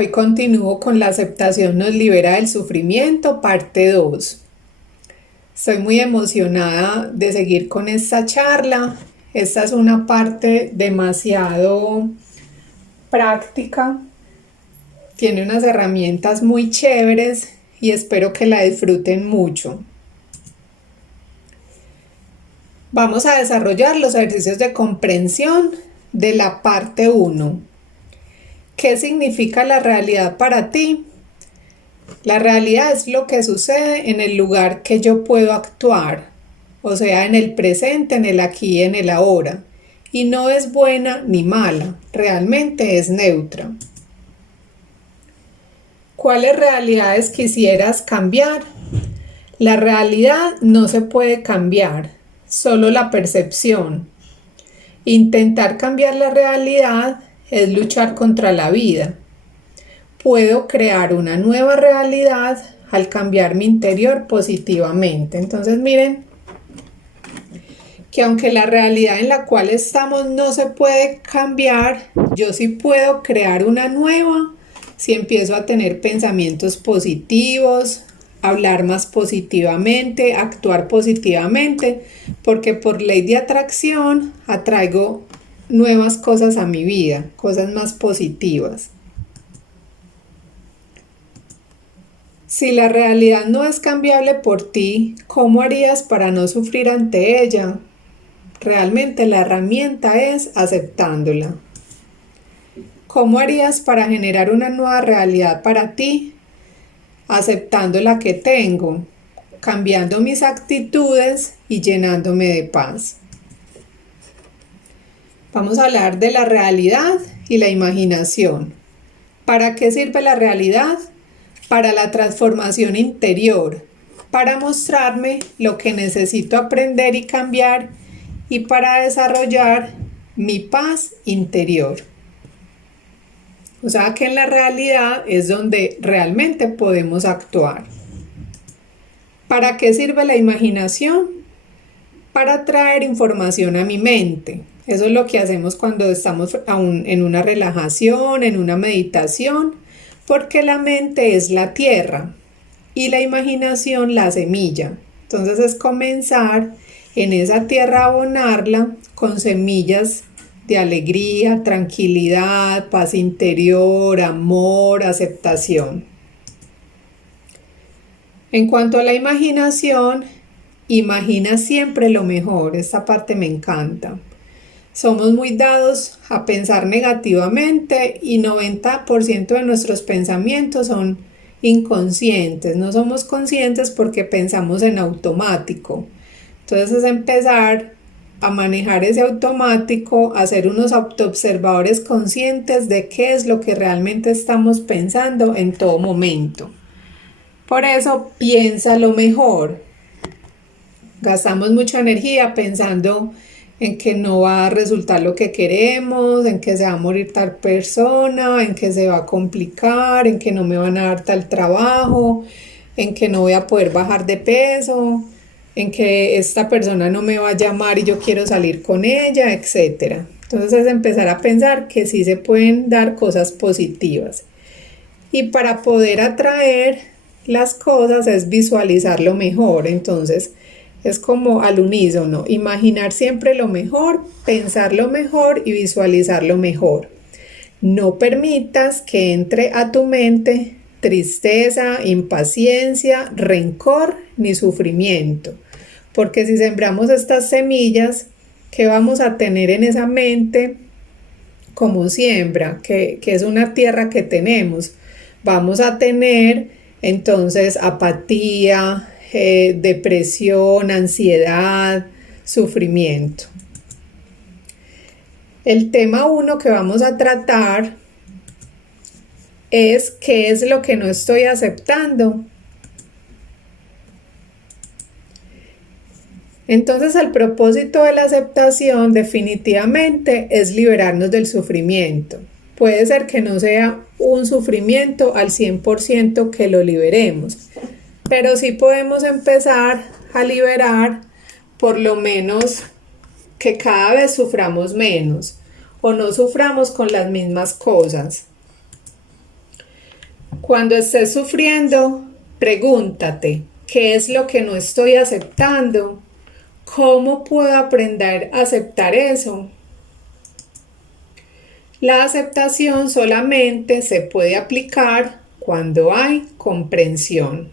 Hoy continúo con la aceptación nos libera del sufrimiento, parte 2. Estoy muy emocionada de seguir con esta charla. Esta es una parte demasiado práctica. Tiene unas herramientas muy chéveres y espero que la disfruten mucho. Vamos a desarrollar los ejercicios de comprensión de la parte 1. ¿Qué significa la realidad para ti? La realidad es lo que sucede en el lugar que yo puedo actuar, o sea, en el presente, en el aquí y en el ahora. Y no es buena ni mala, realmente es neutra. ¿Cuáles realidades quisieras cambiar? La realidad no se puede cambiar, solo la percepción. Intentar cambiar la realidad es luchar contra la vida. Puedo crear una nueva realidad al cambiar mi interior positivamente. Entonces miren que aunque la realidad en la cual estamos no se puede cambiar, yo sí puedo crear una nueva si empiezo a tener pensamientos positivos, hablar más positivamente, actuar positivamente, porque por ley de atracción atraigo nuevas cosas a mi vida, cosas más positivas. Si la realidad no es cambiable por ti, ¿cómo harías para no sufrir ante ella? Realmente la herramienta es aceptándola. ¿Cómo harías para generar una nueva realidad para ti? Aceptando la que tengo, cambiando mis actitudes y llenándome de paz. Vamos a hablar de la realidad y la imaginación. ¿Para qué sirve la realidad? Para la transformación interior, para mostrarme lo que necesito aprender y cambiar y para desarrollar mi paz interior. O sea que en la realidad es donde realmente podemos actuar. ¿Para qué sirve la imaginación? Para traer información a mi mente. Eso es lo que hacemos cuando estamos en una relajación, en una meditación, porque la mente es la tierra y la imaginación la semilla. Entonces es comenzar en esa tierra a abonarla con semillas de alegría, tranquilidad, paz interior, amor, aceptación. En cuanto a la imaginación, imagina siempre lo mejor. Esta parte me encanta. Somos muy dados a pensar negativamente y 90% de nuestros pensamientos son inconscientes. No somos conscientes porque pensamos en automático. Entonces es empezar a manejar ese automático, a ser unos autoobservadores conscientes de qué es lo que realmente estamos pensando en todo momento. Por eso piensa lo mejor. Gastamos mucha energía pensando en que no va a resultar lo que queremos, en que se va a morir tal persona, en que se va a complicar, en que no me van a dar tal trabajo, en que no voy a poder bajar de peso, en que esta persona no me va a llamar y yo quiero salir con ella, etc. Entonces es empezar a pensar que sí se pueden dar cosas positivas. Y para poder atraer las cosas es visualizar lo mejor. Entonces es como al unísono, imaginar siempre lo mejor, pensar lo mejor y visualizar lo mejor. No permitas que entre a tu mente tristeza, impaciencia, rencor ni sufrimiento. Porque si sembramos estas semillas, ¿qué vamos a tener en esa mente como siembra? Que es una tierra que tenemos. Vamos a tener entonces apatía, depresión, ansiedad, sufrimiento. El tema 1 que vamos a tratar es qué es lo que no estoy aceptando. Entonces el propósito de la aceptación definitivamente es liberarnos del sufrimiento. Puede ser que no sea un sufrimiento al 100% que lo liberemos, pero sí podemos empezar a liberar por lo menos que cada vez suframos menos o no suframos con las mismas cosas. Cuando estés sufriendo, pregúntate, ¿qué es lo que no estoy aceptando? ¿Cómo puedo aprender a aceptar eso? La aceptación solamente se puede aplicar cuando hay comprensión.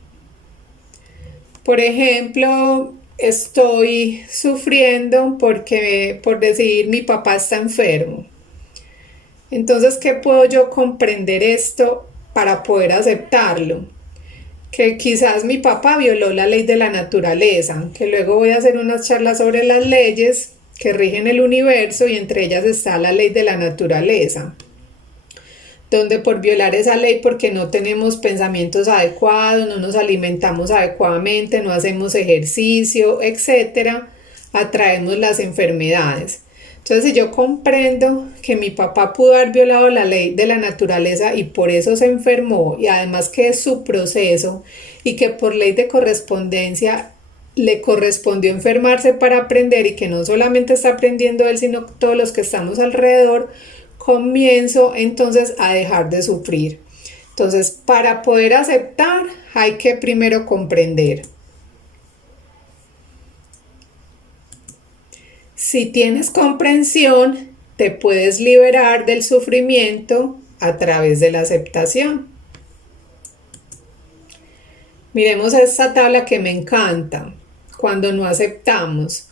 Por ejemplo, estoy sufriendo porque, por decir, mi papá está enfermo. Entonces, ¿qué puedo yo comprender esto para poder aceptarlo? Que quizás mi papá violó la ley de la naturaleza, que luego voy a hacer unas charlas sobre las leyes que rigen el universo y entre ellas está la ley de la naturaleza, donde por violar esa ley porque no tenemos pensamientos adecuados, no nos alimentamos adecuadamente, no hacemos ejercicio, etcétera, atraemos las enfermedades. Entonces, si yo comprendo que mi papá pudo haber violado la ley de la naturaleza y por eso se enfermó, y además que es su proceso y que por ley de correspondencia le correspondió enfermarse para aprender y que no solamente está aprendiendo él, sino todos los que estamos alrededor, comienzo entonces a dejar de sufrir. Entonces, para poder aceptar, hay que primero comprender. Si tienes comprensión, te puedes liberar del sufrimiento a través de la aceptación. Miremos esta tabla que me encanta, cuando no aceptamos.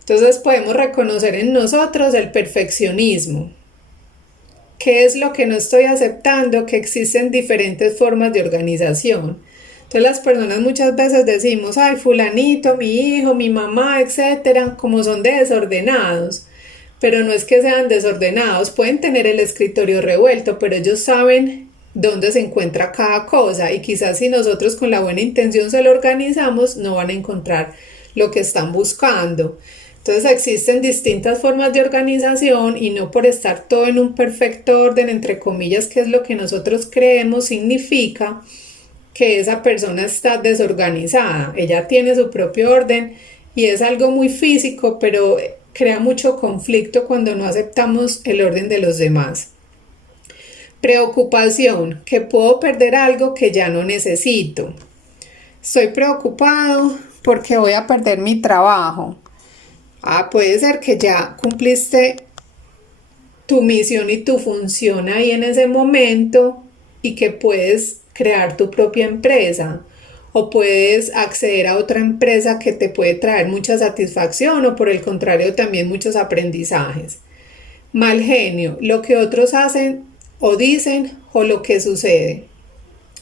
Entonces podemos reconocer en nosotros el perfeccionismo. ¿Qué es lo que no estoy aceptando? Que existen diferentes formas de organización. Entonces las personas muchas veces decimos, ay, fulanito, mi hijo, mi mamá, etcétera, como son de desordenados. Pero no es que sean desordenados, pueden tener el escritorio revuelto, pero ellos saben dónde se encuentra cada cosa y quizás si nosotros con la buena intención se lo organizamos, no van a encontrar lo que están buscando. Entonces existen distintas formas de organización y no por estar todo en un perfecto orden, entre comillas, que es lo que nosotros creemos, significa que esa persona está desorganizada. Ella tiene su propio orden y es algo muy físico, pero crea mucho conflicto cuando no aceptamos el orden de los demás. Preocupación, que puedo perder algo que ya no necesito. Estoy preocupado porque voy a perder mi trabajo. Puede ser que ya cumpliste tu misión y tu función ahí en ese momento y que puedes crear tu propia empresa o puedes acceder a otra empresa que te puede traer mucha satisfacción o por el contrario también muchos aprendizajes. Mal genio, lo que otros hacen o dicen o lo que sucede.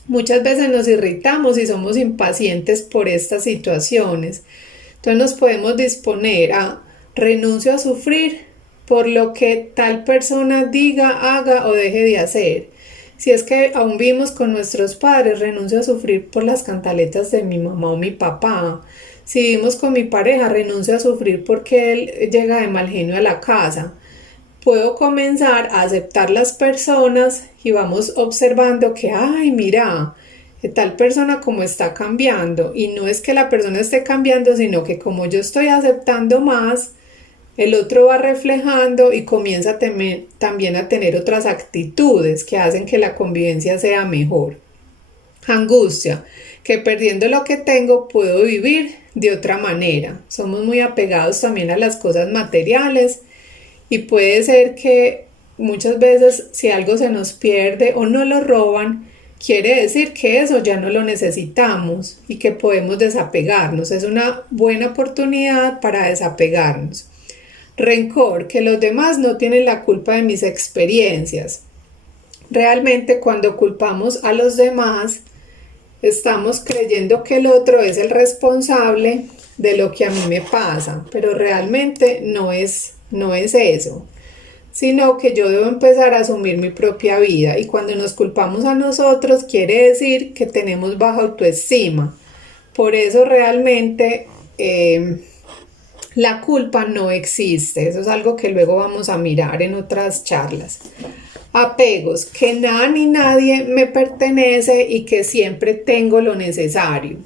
Muchas veces nos irritamos y somos impacientes por estas situaciones. Entonces nos podemos disponer a renuncio a sufrir por lo que tal persona diga, haga o deje de hacer. Si es que aún vivimos con nuestros padres, renuncio a sufrir por las cantaletas de mi mamá o mi papá. Si vivimos con mi pareja, renuncio a sufrir porque él llega de mal genio a la casa. Puedo comenzar a aceptar las personas y vamos observando que, ay, mira, tal persona como está cambiando, y no es que la persona esté cambiando, sino que como yo estoy aceptando más, el otro va reflejando y comienza también a tener otras actitudes que hacen que la convivencia sea mejor. Angustia, que perdiendo lo que tengo puedo vivir de otra manera. Somos muy apegados también a las cosas materiales y puede ser que muchas veces si algo se nos pierde o no lo roban, quiere decir que eso ya no lo necesitamos y que podemos desapegarnos. Es una buena oportunidad para desapegarnos. Rencor, que los demás no tienen la culpa de mis experiencias. Realmente cuando culpamos a los demás, estamos creyendo que el otro es el responsable de lo que a mí me pasa, pero realmente no es eso, sino que yo debo empezar a asumir mi propia vida, y cuando nos culpamos a nosotros quiere decir que tenemos baja autoestima. Por eso realmente la culpa no existe. Eso es algo que luego vamos a mirar en otras charlas. Apegos, que nada ni nadie me pertenece y que siempre tengo lo necesario.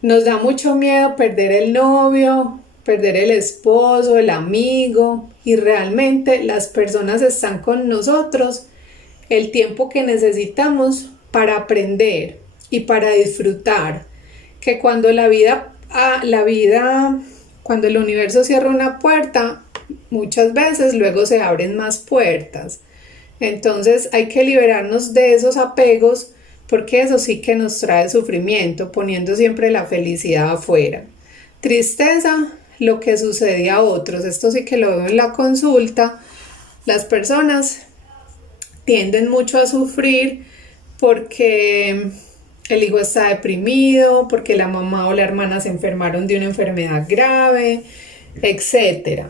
Nos da mucho miedo perder el novio, perder el esposo, el amigo, y realmente las personas están con nosotros el tiempo que necesitamos para aprender y para disfrutar, que cuando cuando el universo cierra una puerta, muchas veces luego se abren más puertas. Entonces hay que liberarnos de esos apegos, porque eso sí que nos trae sufrimiento, poniendo siempre la felicidad afuera. Tristeza, lo que sucede a otros. Esto sí que lo veo en la consulta. Las personas tienden mucho a sufrir porque el hijo está deprimido, porque la mamá o la hermana se enfermaron de una enfermedad grave, etc.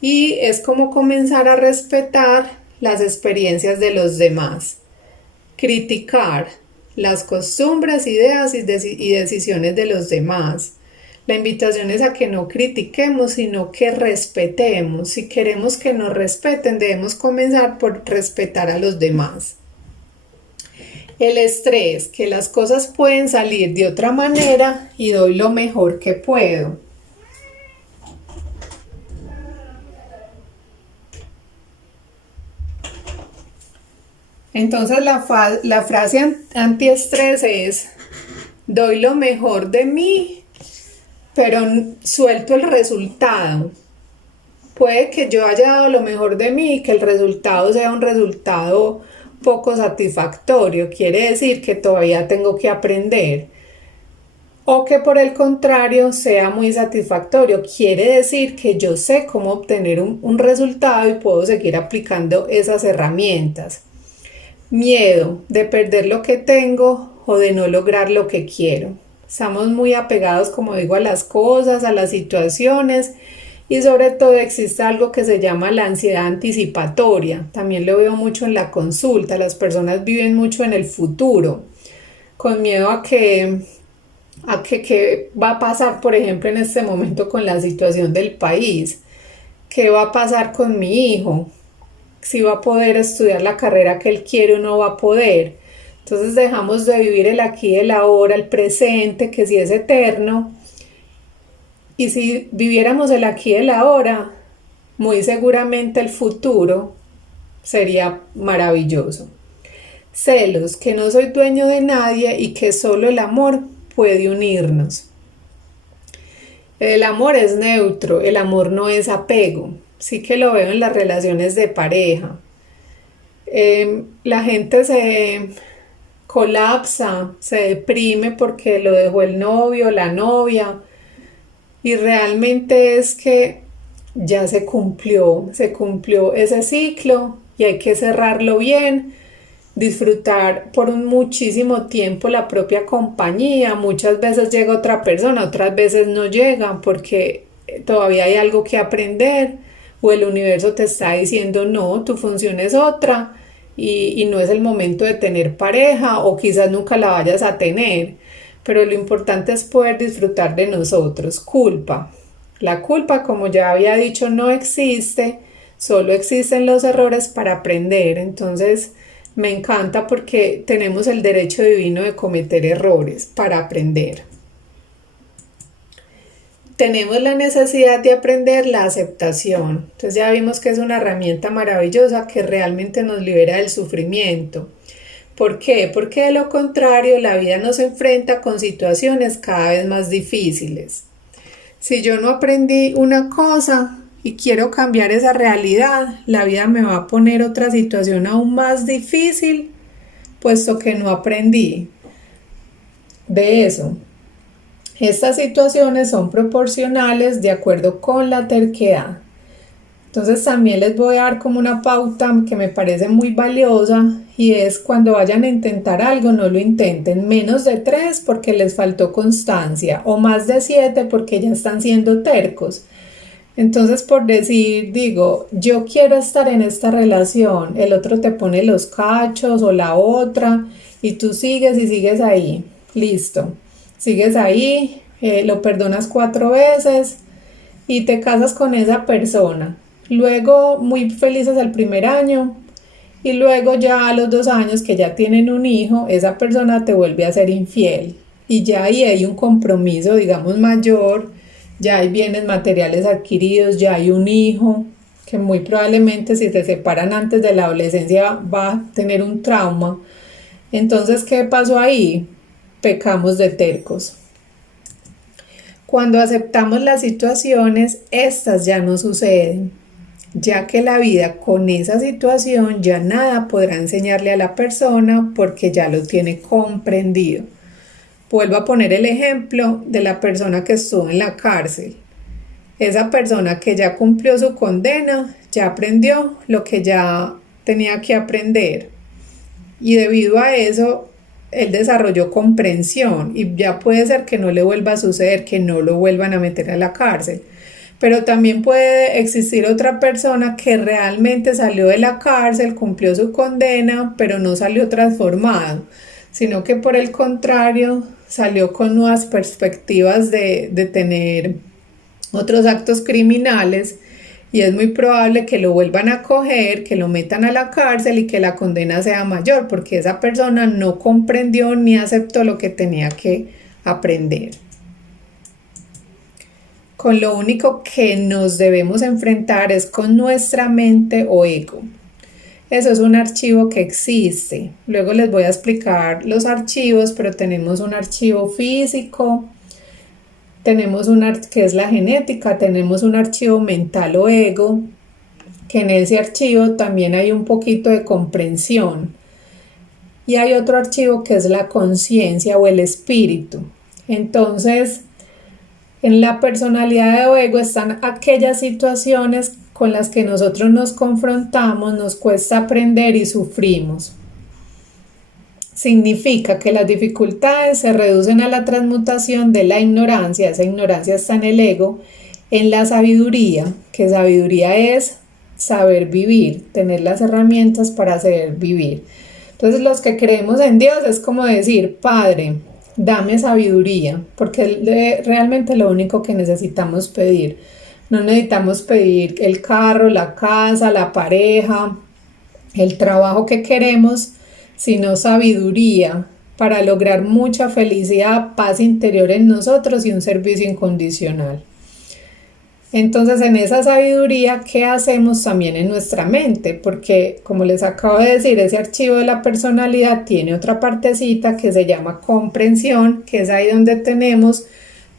Y es como comenzar a respetar las experiencias de los demás, criticar las costumbres, ideas y decisiones de los demás. La invitación es a que no critiquemos, sino que respetemos. Si queremos que nos respeten, debemos comenzar por respetar a los demás. El estrés, que las cosas pueden salir de otra manera y doy lo mejor que puedo. Entonces la frase antiestrés es: doy lo mejor de mí, pero suelto el resultado. Puede que yo haya dado lo mejor de mí y que el resultado sea un resultado poco satisfactorio. Quiere decir que todavía tengo que aprender. O que por el contrario sea muy satisfactorio. Quiere decir que yo sé cómo obtener un resultado y puedo seguir aplicando esas herramientas. Miedo de perder lo que tengo o de no lograr lo que quiero. Estamos muy apegados, como digo, a las cosas, a las situaciones, y sobre todo existe algo que se llama la ansiedad anticipatoria. También lo veo mucho en la consulta. Las personas viven mucho en el futuro, con miedo a qué va a pasar, por ejemplo, en este momento con la situación del país. ¿Qué va a pasar con mi hijo? Si va a poder estudiar la carrera que él quiere o no va a poder. Entonces dejamos de vivir el aquí y el ahora, el presente, que sí es eterno. Y si viviéramos el aquí y el ahora, muy seguramente el futuro sería maravilloso. Celos, que no soy dueño de nadie y que solo el amor puede unirnos. El amor es neutro, el amor no es apego. Sí que lo veo en las relaciones de pareja. La gente se colapsa, se deprime porque lo dejó el novio, la novia, y realmente es que ya se cumplió ese ciclo y hay que cerrarlo bien, disfrutar por muchísimo tiempo la propia compañía. Muchas veces llega otra persona, otras veces no llega porque todavía hay algo que aprender, o el universo te está diciendo no, tu función es otra y no es el momento de tener pareja, o quizás nunca la vayas a tener, pero lo importante es poder disfrutar de nosotros. Culpa. La culpa, como ya había dicho, no existe, solo existen los errores para aprender. Entonces me encanta porque tenemos el derecho divino de cometer errores para aprender. Tenemos la necesidad de aprender la aceptación. Entonces ya vimos que es una herramienta maravillosa que realmente nos libera del sufrimiento. ¿Por qué? Porque de lo contrario la vida nos enfrenta con situaciones cada vez más difíciles. Si yo no aprendí una cosa y quiero cambiar esa realidad, la vida me va a poner otra situación aún más difícil, puesto que no aprendí de eso. Estas situaciones son proporcionales de acuerdo con la terquedad. Entonces también les voy a dar como una pauta que me parece muy valiosa, y es: cuando vayan a intentar algo, no lo intenten menos de 3 porque les faltó constancia, o más de 7 porque ya están siendo tercos. Entonces, por decir, digo, yo quiero estar en esta relación, el otro te pone los cachos o la otra y tú sigues y sigues ahí. Listo, sigues ahí, lo perdonas 4 veces y te casas con esa persona. Luego muy felices el primer año, y luego ya a los 2 años que ya tienen un hijo, esa persona te vuelve a ser infiel y ya ahí hay un compromiso, digamos, mayor, ya hay bienes materiales adquiridos, ya hay un hijo que muy probablemente si se separan antes de la adolescencia va a tener un trauma. Entonces, ¿qué pasó ahí? Pecamos de tercos. Cuando aceptamos las situaciones, estas ya no suceden, ya que la vida con esa situación ya nada podrá enseñarle a la persona porque ya lo tiene comprendido. Vuelvo a poner el ejemplo de la persona que estuvo en la cárcel. Esa persona que ya cumplió su condena, ya aprendió lo que ya tenía que aprender. Y debido a eso, él desarrolló comprensión y ya puede ser que no le vuelva a suceder, que no lo vuelvan a meter a la cárcel. Pero también puede existir otra persona que realmente salió de la cárcel, cumplió su condena, pero no salió transformado, sino que por el contrario salió con nuevas perspectivas de tener otros actos criminales y es muy probable que lo vuelvan a coger, que lo metan a la cárcel y que la condena sea mayor porque esa persona no comprendió ni aceptó lo que tenía que aprender. Con lo único que nos debemos enfrentar es con nuestra mente o ego. Eso es un archivo que existe. Luego les voy a explicar los archivos, pero tenemos un archivo físico, tenemos que es la genética, tenemos un archivo mental o ego, que en ese archivo también hay un poquito de comprensión. Y hay otro archivo que es la conciencia o el espíritu. Entonces, en la personalidad de ego están aquellas situaciones con las que nosotros nos confrontamos, nos cuesta aprender y sufrimos. Significa que las dificultades se reducen a la transmutación de la ignorancia, esa ignorancia está en el ego, en la sabiduría, que sabiduría es saber vivir, tener las herramientas para saber vivir. Entonces los que creemos en Dios es como decir, Padre, dame sabiduría, porque realmente lo único que necesitamos pedir. No necesitamos pedir el carro, la casa, la pareja, el trabajo que queremos, sino sabiduría para lograr mucha felicidad, paz interior en nosotros y un servicio incondicional. Entonces, en esa sabiduría, ¿qué hacemos también en nuestra mente? Porque, como les acabo de decir, ese archivo de la personalidad tiene otra partecita que se llama comprensión, que es ahí donde tenemos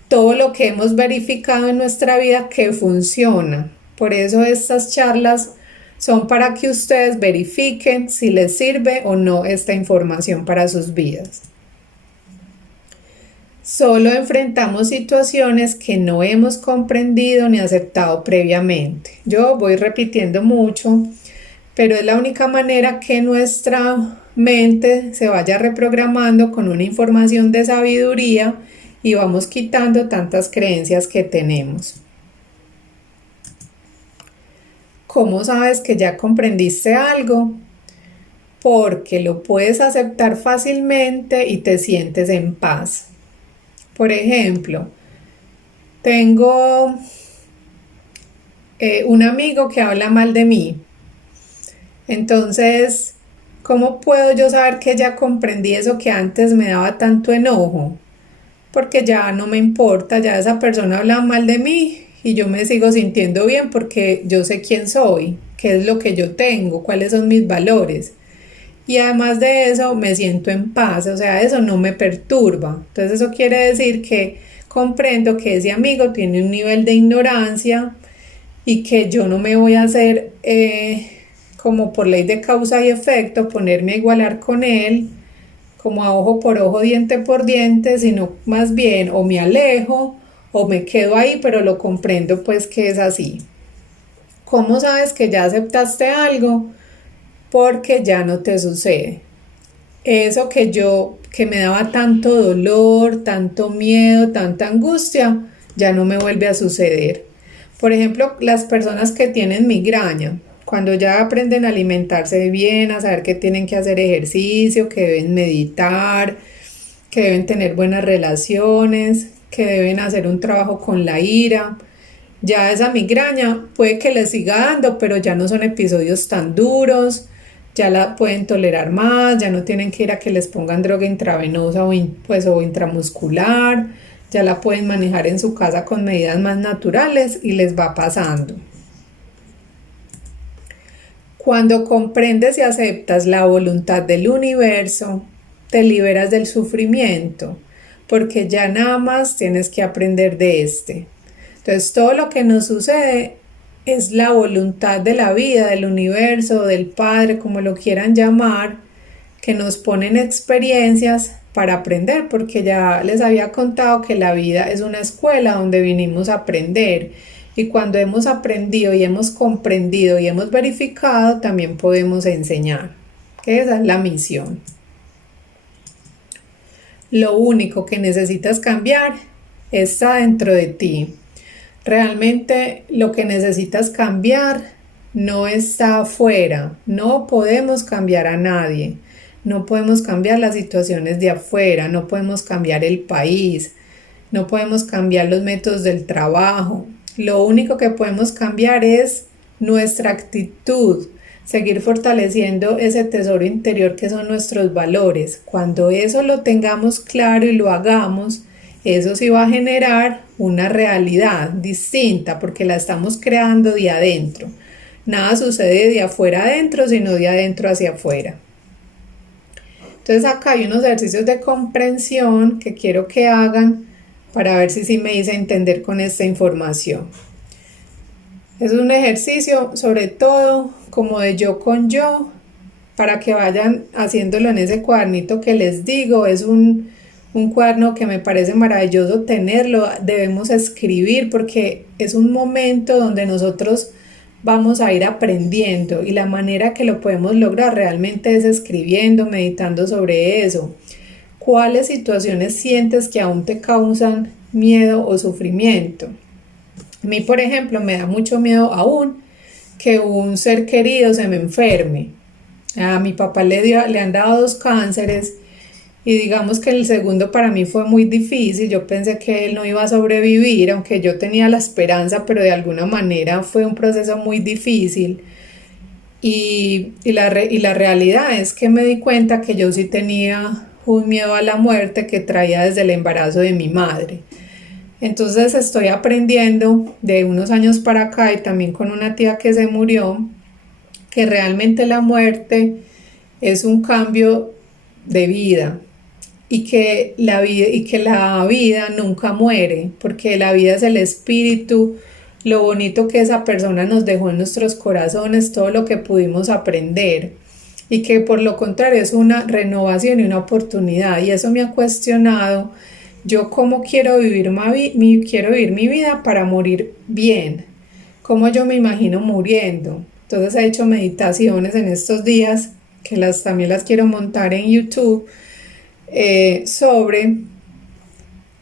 todo lo que hemos verificado en nuestra vida que funciona. Por eso estas charlas son para que ustedes verifiquen si les sirve o no esta información para sus vidas. Solo enfrentamos situaciones que no hemos comprendido ni aceptado previamente. Yo voy repitiendo mucho, pero es la única manera que nuestra mente se vaya reprogramando con una información de sabiduría y vamos quitando tantas creencias que tenemos. ¿Cómo sabes que ya comprendiste algo? Porque lo puedes aceptar fácilmente y te sientes en paz. Por ejemplo, tengo un amigo que habla mal de mí. Entonces, ¿cómo puedo yo saber que ya comprendí eso que antes me daba tanto enojo? Porque ya no me importa, ya esa persona habla mal de mí y yo me sigo sintiendo bien porque yo sé quién soy, qué es lo que yo tengo, cuáles son mis valores. Y además de eso me siento en paz, o sea, eso no me perturba. Entonces eso quiere decir que comprendo que ese amigo tiene un nivel de ignorancia y que yo no me voy a hacer como por ley de causa y efecto, ponerme a igualar con él, como a ojo por ojo, diente por diente, sino más bien o me alejo o me quedo ahí, pero lo comprendo pues que es así. ¿Cómo sabes que ya aceptaste algo? Porque ya no te sucede. Eso que me daba tanto dolor, tanto miedo, tanta angustia, ya no me vuelve a suceder. Por ejemplo, las personas que tienen migraña, cuando ya aprenden a alimentarse bien, a saber que tienen que hacer ejercicio, que deben meditar, que deben tener buenas relaciones, que deben hacer un trabajo con la ira, ya esa migraña puede que les siga dando, pero ya no son episodios tan duros, ya la pueden tolerar más, ya no tienen que ir a que les pongan droga intravenosa o intramuscular, ya la pueden manejar en su casa con medidas más naturales y les va pasando. Cuando comprendes y aceptas la voluntad del universo, te liberas del sufrimiento, porque ya nada más tienes que aprender de este. Entonces todo lo que nos sucede es la voluntad de la vida, del universo, del Padre, como lo quieran llamar, que nos ponen experiencias para aprender, porque ya les había contado que la vida es una escuela donde vinimos a aprender, y cuando hemos aprendido y hemos comprendido y hemos verificado, también podemos enseñar, que esa es la misión. Lo único que necesitas cambiar está dentro de ti. Realmente lo que necesitas cambiar no está afuera. No podemos cambiar a nadie. No podemos cambiar las situaciones de afuera. No podemos cambiar el país. No podemos cambiar los métodos del trabajo. Lo único que podemos cambiar es nuestra actitud. Seguir fortaleciendo ese tesoro interior que son nuestros valores. Cuando eso lo tengamos claro y lo hagamos, eso sí va a generar una realidad distinta porque la estamos creando de adentro. Nada sucede de afuera adentro, sino de adentro hacia afuera. Entonces acá hay unos ejercicios de comprensión que quiero que hagan para ver si sí me hice entender con esta información. Es un ejercicio sobre todo como de yo con yo, para que vayan haciéndolo en ese cuadernito que les digo. Es un cuaderno que me parece maravilloso tenerlo, debemos escribir porque es un momento donde nosotros vamos a ir aprendiendo y la manera que lo podemos lograr realmente es escribiendo, meditando sobre eso. ¿Cuáles situaciones sientes que aún te causan miedo o sufrimiento? A mí, por ejemplo, me da mucho miedo aún que un ser querido se me enferme. A mi papá le han dado 2 cánceres y digamos que el segundo para mí fue muy difícil. Yo pensé que él no iba a sobrevivir, aunque yo tenía la esperanza, pero de alguna manera fue un proceso muy difícil. Y la realidad es que me di cuenta que yo sí tenía un miedo a la muerte que traía desde el embarazo de mi madre. Entonces estoy aprendiendo de unos años para acá y también con una tía que se murió, que realmente la muerte es un cambio de vida y que la vida nunca muere, porque la vida es el espíritu, lo bonito que esa persona nos dejó en nuestros corazones, todo lo que pudimos aprender, y que por lo contrario es una renovación y una oportunidad. Y eso me ha cuestionado yo cómo quiero vivir mi vida para morir bien, cómo yo me imagino muriendo. Entonces he hecho meditaciones en estos días que también las quiero montar en YouTube, sobre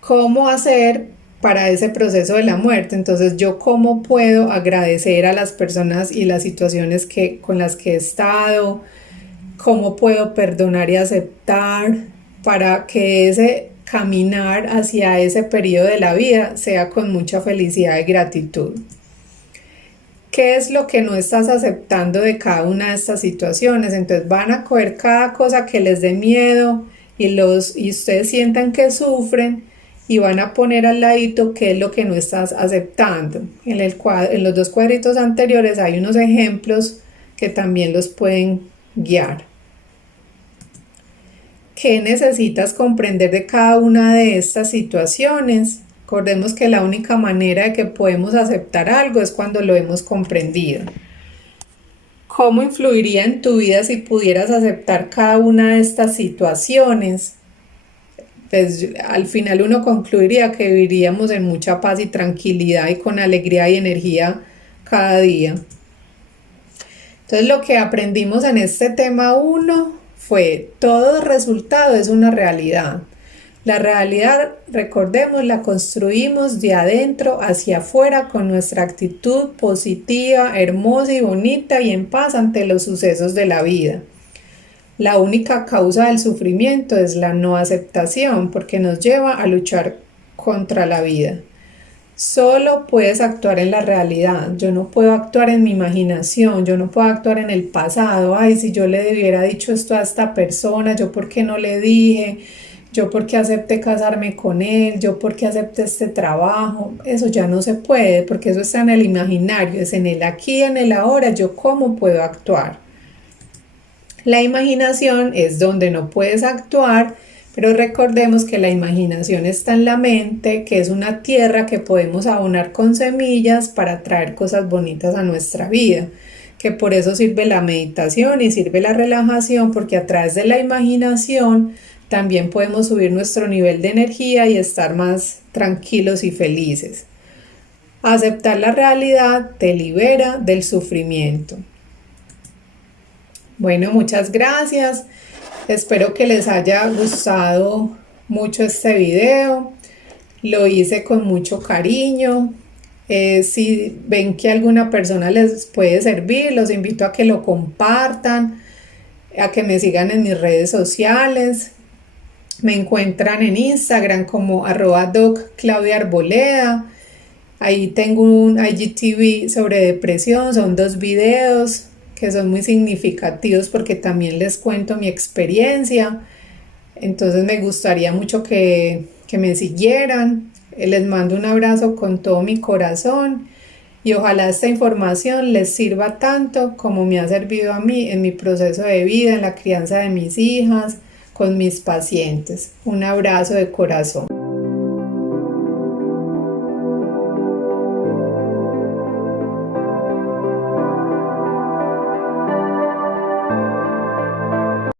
cómo hacer para ese proceso de la muerte. Entonces yo cómo puedo agradecer a las personas y las situaciones con las que he estado, cómo puedo perdonar y aceptar para que ese caminar hacia ese periodo de la vida sea con mucha felicidad y gratitud. ¿Qué es lo que no estás aceptando de cada una de estas situaciones? Entonces van a coger cada cosa que les dé miedo y ustedes sientan que sufren y van a poner al ladito qué es lo que no estás aceptando. En los 2 cuadritos anteriores hay unos ejemplos que también los pueden guiar. ¿Qué necesitas comprender de cada una de estas situaciones? Recordemos que la única manera de que podemos aceptar algo es cuando lo hemos comprendido. ¿Cómo influiría en tu vida si pudieras aceptar cada una de estas situaciones? Pues al final uno concluiría que viviríamos en mucha paz y tranquilidad y con alegría y energía cada día. Entonces lo que aprendimos en este tema 1 fue: todo resultado es una realidad. La realidad, recordemos, la construimos de adentro hacia afuera con nuestra actitud positiva, hermosa y bonita y en paz ante los sucesos de la vida. La única causa del sufrimiento es la no aceptación, porque nos lleva a luchar contra la vida. Solo puedes actuar en la realidad. Yo no puedo actuar en mi imaginación, yo no puedo actuar en el pasado. Ay, si yo le hubiera dicho esto a esta persona, yo por qué no le dije. yo porque acepté casarme con él, yo porque acepté este trabajo, eso ya no se puede, porque eso está en el imaginario, es en el aquí, en el ahora, yo cómo puedo actuar. La imaginación es donde no puedes actuar, pero recordemos que la imaginación está en la mente, que es una tierra que podemos abonar con semillas para traer cosas bonitas a nuestra vida, que por eso sirve la meditación y sirve la relajación, porque a través de la imaginación también podemos subir nuestro nivel de energía y estar más tranquilos y felices. Aceptar la realidad te libera del sufrimiento. Bueno, muchas gracias. Espero que les haya gustado mucho este video. Lo hice con mucho cariño. Si ven que a alguna persona les puede servir, los invito a que lo compartan, a que me sigan en mis redes sociales. Me encuentran en Instagram como @docClaudiaArboleda. Ahí tengo un IGTV sobre depresión, son 2 videos que son muy significativos porque también les cuento mi experiencia. Entonces me gustaría mucho que me siguieran. Les mando un abrazo con todo mi corazón y ojalá esta información les sirva tanto como me ha servido a mí en mi proceso de vida, en la crianza de mis hijas, con mis pacientes. Un abrazo de corazón.